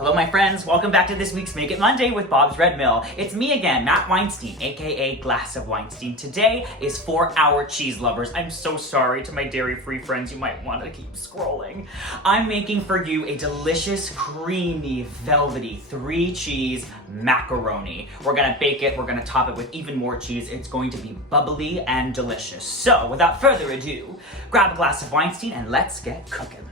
Hello my friends, welcome back to this week's Make It Monday with Bob's Red Mill. It's me again, Matt Weinstein, aka Glass of Weinstein. Today is for our cheese lovers. I'm so sorry to my dairy-free friends, you might want to keep scrolling. I'm making for you a delicious, creamy, velvety 3-cheese macaroni. We're gonna bake it, we're gonna top it with even more cheese. It's going to be bubbly and delicious. So without further ado, grab a glass of Weinstein and let's get cooking.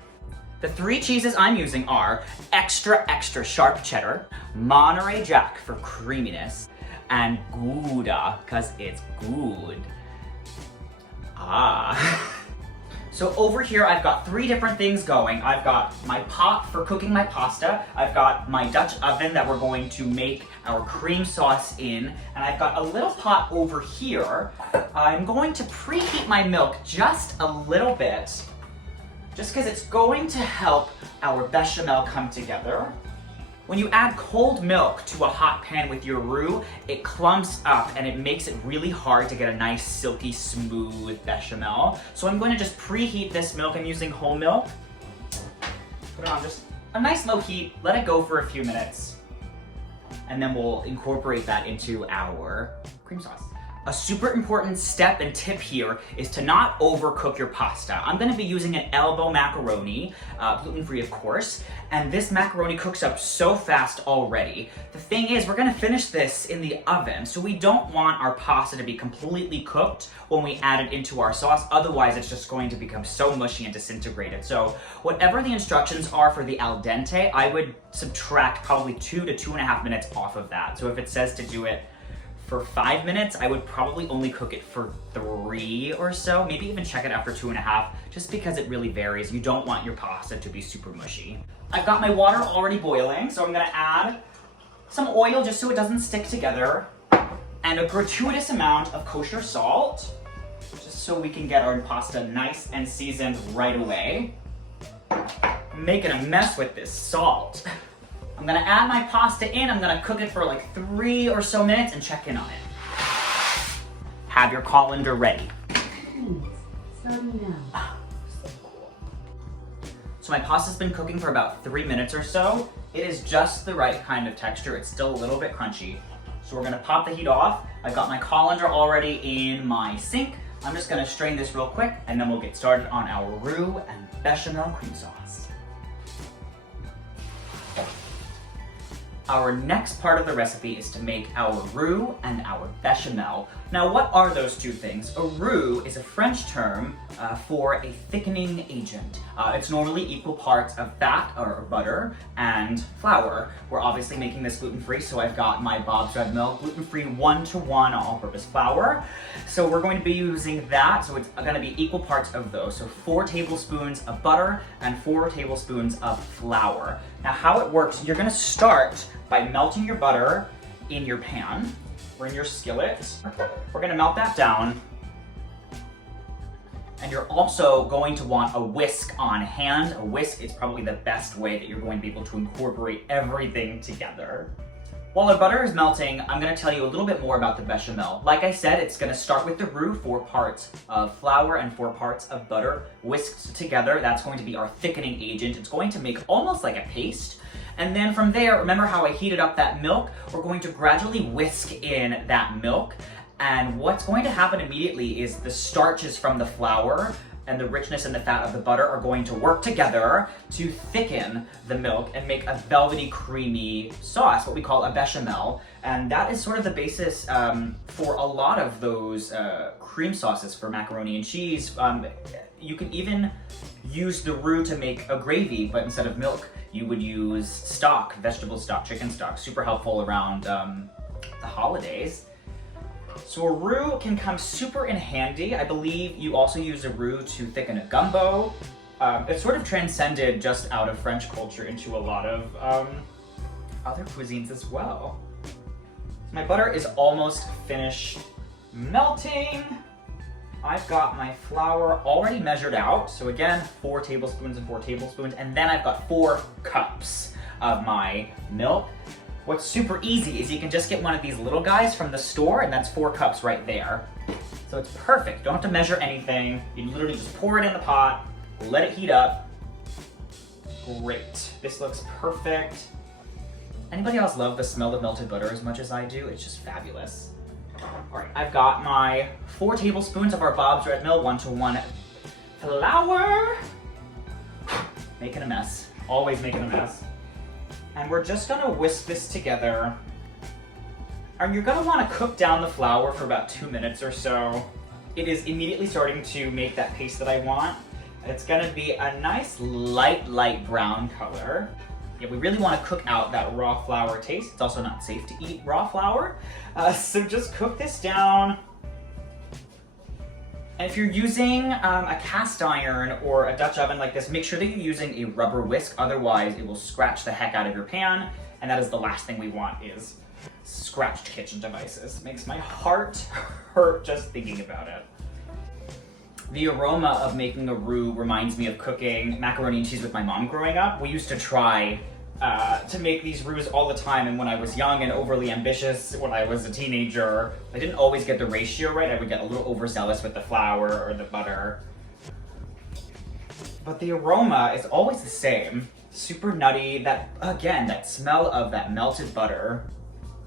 The 3 cheeses I'm using are extra sharp cheddar, Monterey Jack for creaminess, and Gouda, because it's good. So over here I've got 3 different things going. I've got my pot for cooking my pasta, I've got my Dutch oven that we're going to make our cream sauce in, and I've got a little pot over here. I'm going to preheat my milk just a little bit, just because it's going to help our bechamel come together. When you add cold milk to a hot pan with your roux, it clumps up and it makes it really hard to get a nice silky smooth bechamel. So I'm going to just preheat this milk. I'm using whole milk. Put it on just a nice low heat, let it go for a few minutes, and then we'll incorporate that into our cream sauce. A super important step and tip here is to not overcook your pasta. I'm gonna be using an elbow macaroni, gluten-free of course, and this macaroni cooks up so fast already. The thing is, we're gonna finish this in the oven, so we don't want our pasta to be completely cooked when we add it into our sauce, otherwise it's just going to become so mushy and disintegrated. So whatever the instructions are for the al dente, I would subtract probably 2 to 2.5 minutes off of that. So if it says to do it for 5 minutes, I would probably only cook it for 3 or so, maybe even check it after 2.5, just because it really varies. You don't want your pasta to be super mushy. I've got my water already boiling, so I'm gonna add some oil just so it doesn't stick together, and a gratuitous amount of kosher salt, just so we can get our pasta nice and seasoned right away. I'm making a mess with this salt. I'm gonna add my pasta in, I'm gonna cook it for like 3 or so minutes and check in on it. Have your colander ready. Starting now. So cool. So my pasta's been cooking for about 3 minutes or so. It is just the right kind of texture. It's still a little bit crunchy. So we're gonna pop the heat off. I've got my colander already in my sink. I'm just gonna strain this real quick and then we'll get started on our roux and bechamel cream sauce. Our next part of the recipe is to make our roux and our bechamel. Now, what are those 2 things? A roux is a French term for a thickening agent. It's normally equal parts of fat or butter and flour. We're obviously making this gluten-free, so I've got my Bob's Red Mill gluten-free 1-to-1 all-purpose flour. So we're going to be using that, so it's gonna be equal parts of those. So 4 tablespoons of butter and 4 tablespoons of flour. Now how it works, you're gonna start by melting your butter in your pan or in your skillet. We're gonna melt that down. And you're also going to want a whisk on hand. A whisk is probably the best way that you're going to be able to incorporate everything together. While our butter is melting, I'm gonna tell you a little bit more about the bechamel. Like I said, it's gonna start with the roux, 4 parts of flour and 4 parts of butter whisked together. That's going to be our thickening agent. It's going to make almost like a paste. And then from there, remember how I heated up that milk? We're going to gradually whisk in that milk. And what's going to happen immediately is the starches from the flour and the richness and the fat of the butter are going to work together to thicken the milk and make a velvety, creamy sauce, what we call a bechamel. And that is sort of the basis for a lot of those cream sauces for macaroni and cheese. You can even use the roux to make a gravy, but instead of milk, you would use stock, vegetable stock, chicken stock. Super helpful around the holidays. So a roux can come super in handy. I believe you also use a roux to thicken a gumbo. It's sort of transcended just out of French culture into a lot of other cuisines as well. So my butter is almost finished melting. I've got my flour already measured out. So again, 4 tablespoons and 4 tablespoons. And then I've got 4 cups of my milk. What's super easy is you can just get one of these little guys from the store, and that's 4 cups right there. So it's perfect. Don't have to measure anything. You literally just pour it in the pot, let it heat up. Great. This looks perfect. Anybody else love the smell of melted butter as much as I do? It's just fabulous. All right, I've got my 4 tablespoons of our Bob's Red Mill 1-to-1 flour. Making a mess, always making a mess. And we're just gonna whisk this together. And you're gonna wanna cook down the flour for about 2 minutes or so. It is immediately starting to make that paste that I want. It's gonna be a nice light brown color. Yeah, we really wanna cook out that raw flour taste. It's also not safe to eat raw flour. So just cook this down. And if you're using a cast iron or a Dutch oven like this, make sure that you're using a rubber whisk, otherwise it will scratch the heck out of your pan, and that is the last thing we want is scratched kitchen devices. Makes my heart hurt just thinking about it. The aroma of making a roux reminds me of cooking macaroni and cheese with my mom growing up. We used to try to make these roux all the time, and when I was young and overly ambitious, when I was a teenager, I didn't always get the ratio right. I would get a little overzealous with the flour or the butter. But the aroma is always the same. Super nutty. That, again, that smell of that melted butter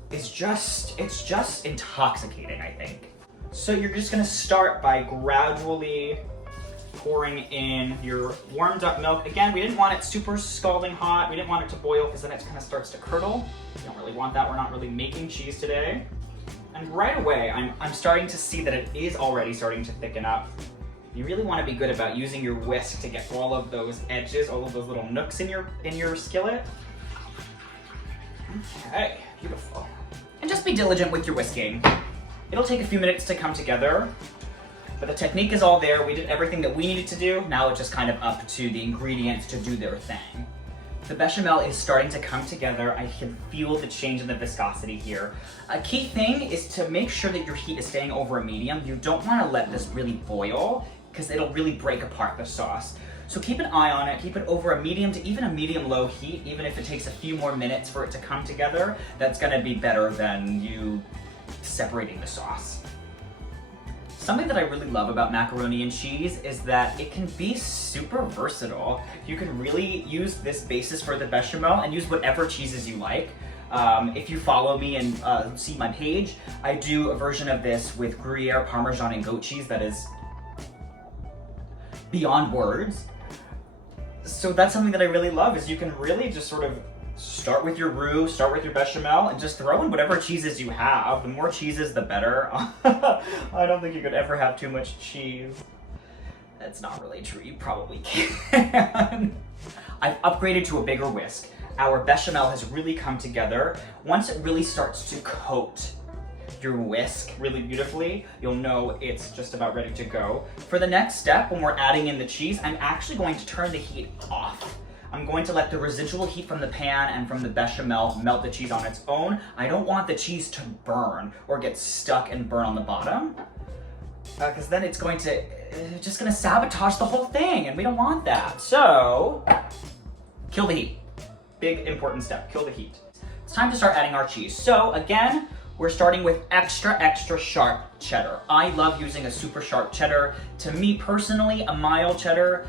is just, it's just intoxicating, I think. So you're just gonna start by gradually pouring in your warmed up milk. Again, we didn't want it super scalding hot. We didn't want it to boil because then it kind of starts to curdle. We don't really want that. We're not really making cheese today. And right away, I'm starting to see that it is already starting to thicken up. You really want to be good about using your whisk to get all of those edges, all of those little nooks in your skillet. Okay, beautiful. And just be diligent with your whisking. It'll take a few minutes to come together, but the technique is all there. We did everything that we needed to do. Now it's just kind of up to the ingredients to do their thing. The bechamel is starting to come together. I can feel the change in the viscosity here. A key thing is to make sure that your heat is staying over a medium. You don't want to let this really boil because it'll really break apart the sauce. So keep an eye on it. Keep it over a medium to even a medium-low heat. Even if it takes a few more minutes for it to come together, that's going to be better than you separating the sauce. Something that I really love about macaroni and cheese is that it can be super versatile. You can really use this basis for the bechamel and use whatever cheeses you like. If you follow me and see my page, I do a version of this with Gruyere, Parmesan, and goat cheese that is beyond words. So that's something that I really love, is you can really just sort of start with your roux, start with your bechamel, and just throw in whatever cheeses you have. The more cheeses, the better. I don't think you could ever have too much cheese. That's not really true. You probably can. I've upgraded to a bigger whisk. Our bechamel has really come together. Once it really starts to coat your whisk really beautifully, you'll know it's just about ready to go. For the next step, when we're adding in the cheese, I'm actually going to turn the heat off. I'm going to let the residual heat from the pan and from the bechamel melt the cheese on its own. I don't want the cheese to burn or get stuck and burn on the bottom, because then it's going to, just gonna sabotage the whole thing, and we don't want that. So, kill the heat. Big important step, kill the heat. It's time to start adding our cheese. So again, we're starting with extra sharp cheddar. I love using a super sharp cheddar. To me personally, a mild cheddar,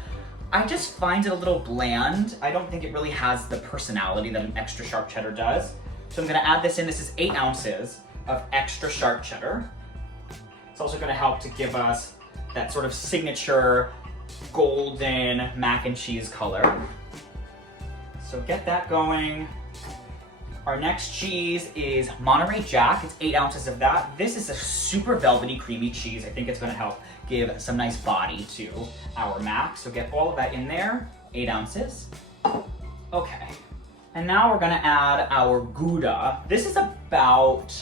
I just find it a little bland. I don't think it really has the personality that an extra sharp cheddar does. So I'm gonna add this in. This is 8 ounces of extra sharp cheddar. It's also gonna help to give us that sort of signature golden mac and cheese color. So get that going. Our next cheese is Monterey Jack. It's 8 ounces of that. This is a super velvety, creamy cheese. I think it's gonna help give some nice body to our mac. So get all of that in there, 8 ounces. Okay, and now we're gonna add our gouda. This is about,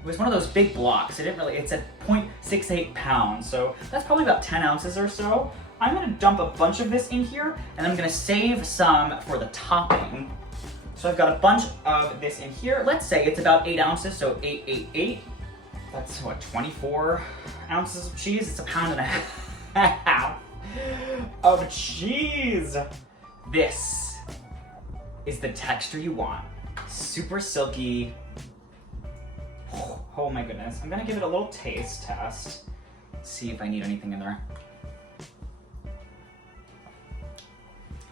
it was one of those big blocks. It's at 0.68 pounds, so that's probably about 10 ounces or so. I'm gonna dump a bunch of this in here, and I'm gonna save some for the topping. So I've got a bunch of this in here. Let's say it's about 8 ounces, so 8, 8, 8. That's what, 24 ounces of cheese? It's a pound and a half of cheese. This is the texture you want. Super silky. Oh my goodness. I'm gonna give it a little taste test. See if I need anything in there.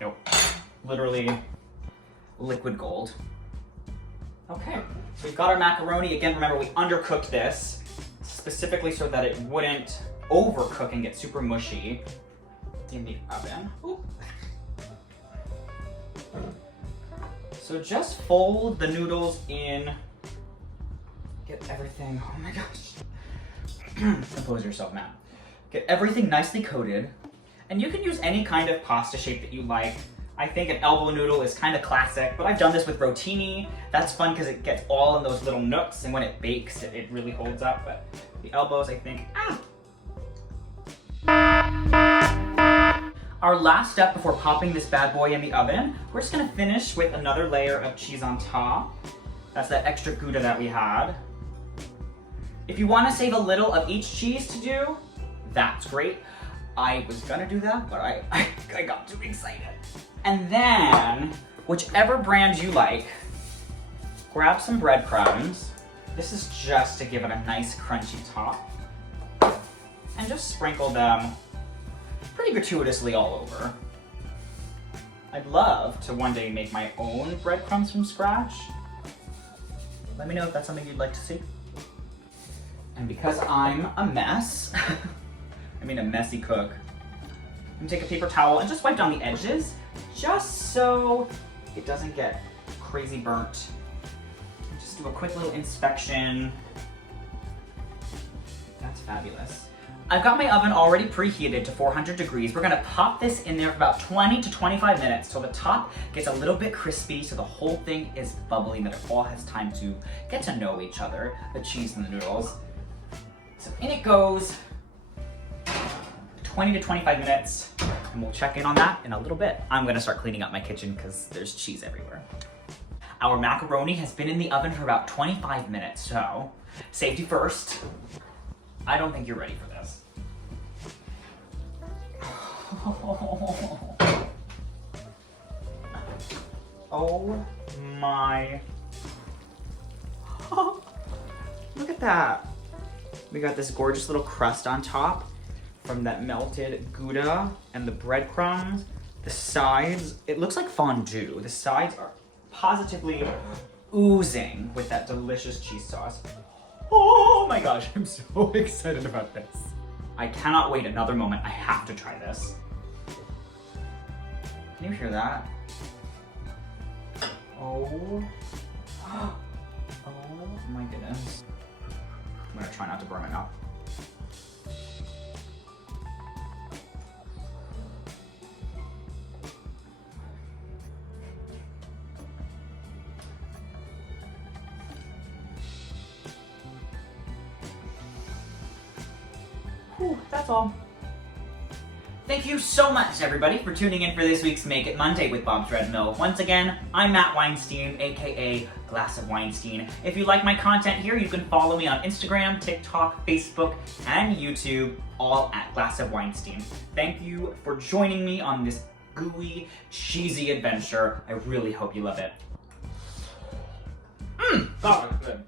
Nope. Literally liquid gold. Okay, so we've got our macaroni. Again, remember we undercooked this specifically so that it wouldn't overcook and get super mushy in the oven. Ooh. So just fold the noodles in, get everything, oh my gosh. Compose yourself, Matt. Get everything nicely coated. And you can use any kind of pasta shape that you like. I think an elbow noodle is kind of classic, but I've done this with rotini. That's fun because it gets all in those little nooks, and when it bakes, it really holds up. But the elbows, I think, Our last step before popping this bad boy in the oven, we're just gonna finish with another layer of cheese on top. That's that extra gouda that we had. If you wanna save a little of each cheese to do, that's great. I was gonna do that, but I got too excited. And then, whichever brand you like, grab some breadcrumbs. This is just to give it a nice crunchy top. And just sprinkle them pretty gratuitously all over. I'd love to one day make my own breadcrumbs from scratch. Let me know if that's something you'd like to see. And because I'm a mess, I mean a messy cook, I'm gonna take a paper towel and just wipe down the edges, just so it doesn't get crazy burnt. Just do a quick little inspection. That's fabulous. I've got my oven already preheated to 400 degrees. We're gonna pop this in there for about 20 to 25 minutes till the top gets a little bit crispy, so the whole thing is bubbly, that it all has time to get to know each other, the cheese and the noodles. So in it goes, 20 to 25 minutes, and we'll check in on that in a little bit. I'm gonna start cleaning up my kitchen because there's cheese everywhere. Our macaroni has been in the oven for about 25 minutes, so safety first. I don't think you're ready for this. Oh my. Look at that. We got this gorgeous little crust on top from that melted gouda and the breadcrumbs. The sides, it looks like fondue. The sides are positively oozing with that delicious cheese sauce. Oh my gosh, I'm so excited about this. I cannot wait another moment. I have to try this. Can you hear that? Oh. Oh my goodness. I'm gonna try not to burn it up. Whew, that's all. Thank you so much, everybody, for tuning in for this week's Make It Monday with Bob's Red Mill. Once again, I'm Matt Weinstein, aka Glass of Weinstein. If you like my content here, you can follow me on Instagram, TikTok, Facebook, and YouTube, all at Glass of Weinstein. Thank you for joining me on this gooey, cheesy adventure. I really hope you love it. God, that's good.